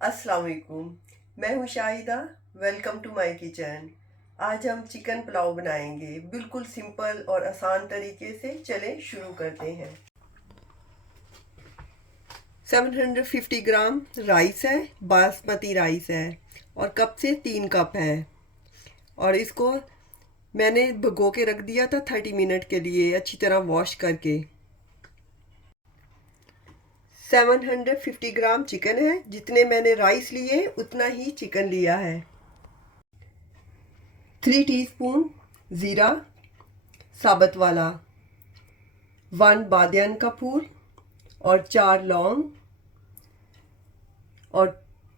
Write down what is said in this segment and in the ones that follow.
अस्सलाम वालेकुम। मैं हूँ Shahida. Welcome to my kitchen. आज हम चिकन पुलाव बनाएंगे, बिल्कुल सिंपल और आसान तरीके से। चलें शुरू करते हैं। 750 ग्राम राइस है, बासमती राइस है और कप से 3 कप है। और इसको मैंने भिगो के रख दिया था 30 मिनट के लिए, अच्छी तरह वॉश करके। 750 ग्राम चिकन है, जितने मैंने राइस लिए उतना ही चिकन लिया है। 3 टीस्पून ज़ीरा साबुत वाला, 1 बादियान का फूल और 4 लौंग और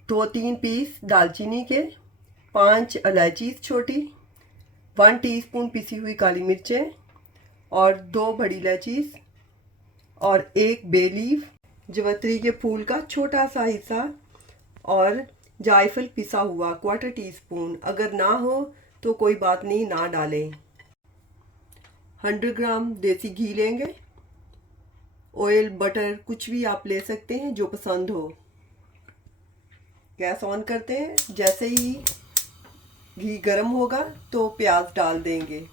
2-3 पीस दालचीनी के, 5 इलायची छोटी, 1 टीस्पून पिसी हुई काली मिर्चें और 2 बड़ी इलायची और 1 बे लीफ, जवैत्री के फूल का छोटा सा हिस्सा और जायफल पिसा हुआ 1/4 टीस्पून। अगर ना हो तो कोई बात नहीं, ना डालें। 100 ग्राम देसी घी लेंगे। ऑयल बटर कुछ भी आप ले सकते हैं जो पसंद हो। गैस ऑन करते हैं। जैसे ही घी गर्म होगा तो प्याज डाल देंगे।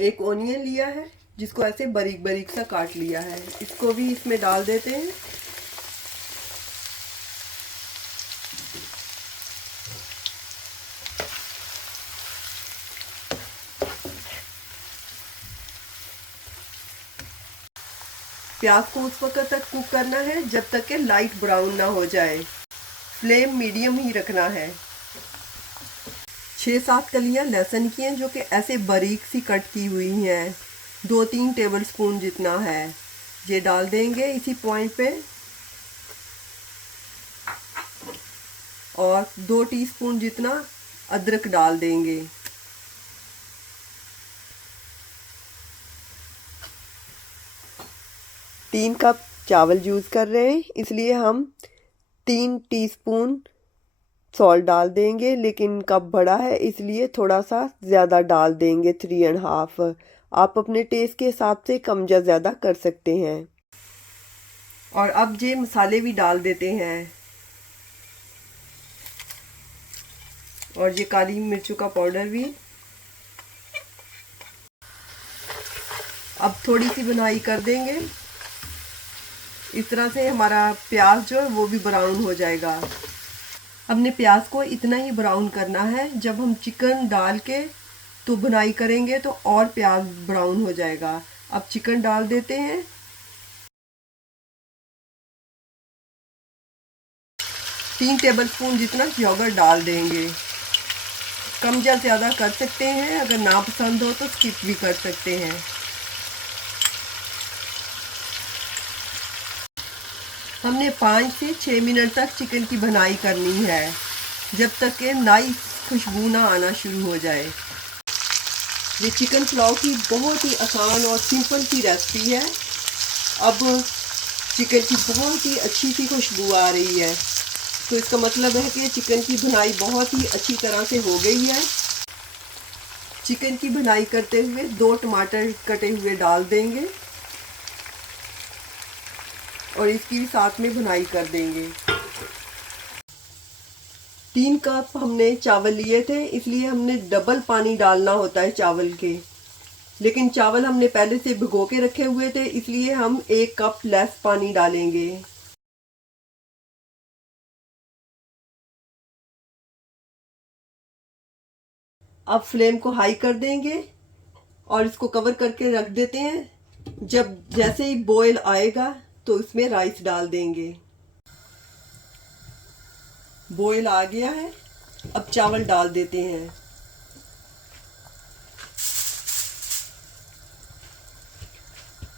एक ओनियन लिया है जिसको ऐसे बारीक बारीक सा काट लिया है, इसको भी इसमें डाल देते हैं। प्याज को उस वक्त तक कुक करना है जब तक कि लाइट ब्राउन ना हो जाए। फ्लेम मीडियम ही रखना है। 6-7 कलियां लहसुन की हैं जो कि ऐसे बारीक सी कट की हुई हैं, 2-3 टेबल स्पून जितना है, ये डाल देंगे इसी पॉइंट पे। और 2 टीस्पून जितना अदरक डाल देंगे। तीन कप चावल यूज़ कर रहे हैं, इसलिए हम 3 टीस्पून सॉल्ट डाल देंगे, लेकिन कप बड़ा है इसलिए थोड़ा सा ज़्यादा डाल देंगे, 3.5। आप अपने टेस्ट के हिसाब से कम या ज़्यादा कर सकते हैं। और अब ये मसाले भी डाल देते हैं और ये काली मिर्चों का पाउडर भी। अब थोड़ी सी भुनाई कर देंगे, इस तरह से हमारा प्याज जो है वो भी ब्राउन हो जाएगा। हमने प्याज को इतना ही ब्राउन करना है, जब हम चिकन डाल के तो भुनाई करेंगे तो और प्याज ब्राउन हो जाएगा। अब चिकन डाल देते हैं। 3 टेबलस्पून जितना योगर्ट डाल देंगे। कम या ज़्यादा कर सकते हैं, अगर ना पसंद हो तो स्किप भी कर सकते हैं। हमने 5 से 6 मिनट तक चिकन की भुनाई करनी है, जब तक कि नाइस खुशबू ना आना शुरू हो जाए। ये चिकन पुलाव की बहुत ही आसान और सिंपल सी रेसिपी है। अब चिकन की बहुत ही अच्छी सी खुशबू आ रही है, तो इसका मतलब है कि चिकन की भुनाई बहुत ही अच्छी तरह से हो गई है। चिकन की भुनाई करते हुए 2 टमाटर कटे हुए डाल देंगे और इसकी भी साथ में भुनाई कर देंगे। 3 कप हमने चावल लिए थे, इसलिए हमने डबल पानी डालना होता है चावल के, लेकिन चावल हमने पहले से भिगो के रखे हुए थे, इसलिए हम 1 कप लेस पानी डालेंगे। अब फ्लेम को हाई कर देंगे और इसको कवर करके रख देते हैं। जब जैसे ही बॉयल आएगा तो इसमें राइस डाल देंगे। बॉयल आ गया है, अब चावल डाल देते हैं।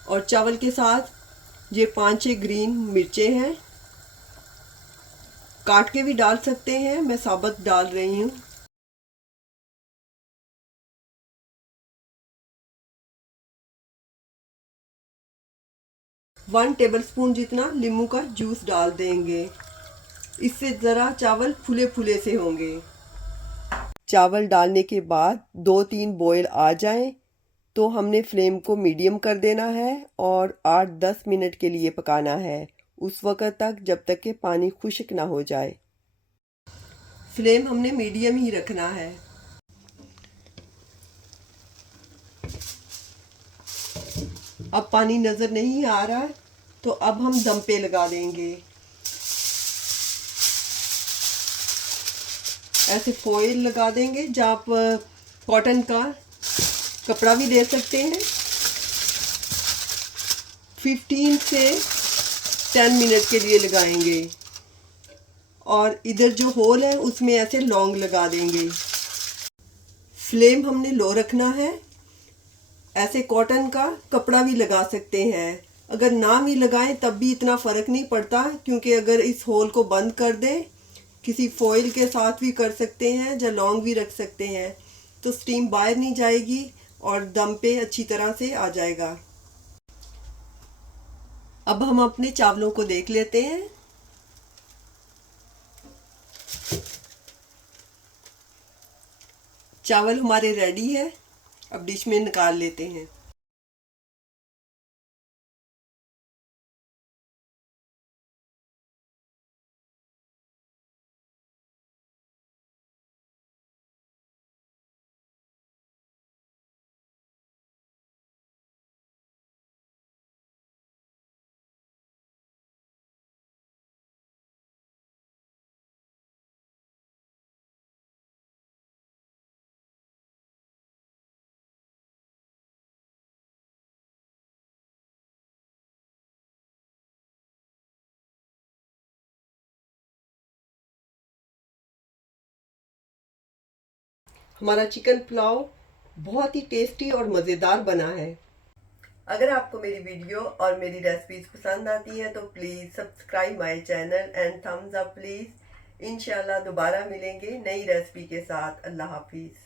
और चावल के साथ ये 5-6 ग्रीन मिर्चें हैं, काट के भी डाल सकते हैं, मैं साबुत डाल रही हूँ। वन टेबलस्पून जितना नींबू का जूस डाल देंगे, इससे ज़रा चावल फूले फूले से होंगे। चावल डालने के बाद 2-3 बॉयल आ जाएं तो हमने फ्लेम को मीडियम कर देना है और 8-10 मिनट के लिए पकाना है। उस वक़्त तक जब तक कि पानी खुश्क ना हो जाए। फ्लेम हमने मीडियम ही रखना है। अब पानी नज़र नहीं आ रहा तो अब हम दम पे लगा देंगे। ऐसे फॉइल लगा देंगे, जहाँ आप कॉटन का कपड़ा भी ले सकते हैं। 15 से 10 मिनट के लिए लगाएंगे और इधर जो होल है उसमें ऐसे लौंग लगा देंगे। फ्लेम हमने लो रखना है। ऐसे कॉटन का कपड़ा भी लगा सकते हैं। अगर ना भी लगाएं तब भी इतना फ़र्क नहीं पड़ता, क्योंकि अगर इस होल को बंद कर दें, किसी फॉइल के साथ भी कर सकते हैं या लौंग भी रख सकते हैं, तो स्टीम बाहर नहीं जाएगी और दम पे अच्छी तरह से आ जाएगा। अब हम अपने चावलों को देख लेते हैं। चावल हमारे रेडी है। अब डिश में निकाल लेते हैं। हमारा चिकन पुलाव बहुत ही टेस्टी और मज़ेदार बना है। अगर आपको मेरी वीडियो और मेरी रेसिपीज पसंद आती है तो please subscribe my channel and thumbs up please. इंशाल्लाह दोबारा मिलेंगे नई रेसिपी के साथ। अल्लाह हाफिज़।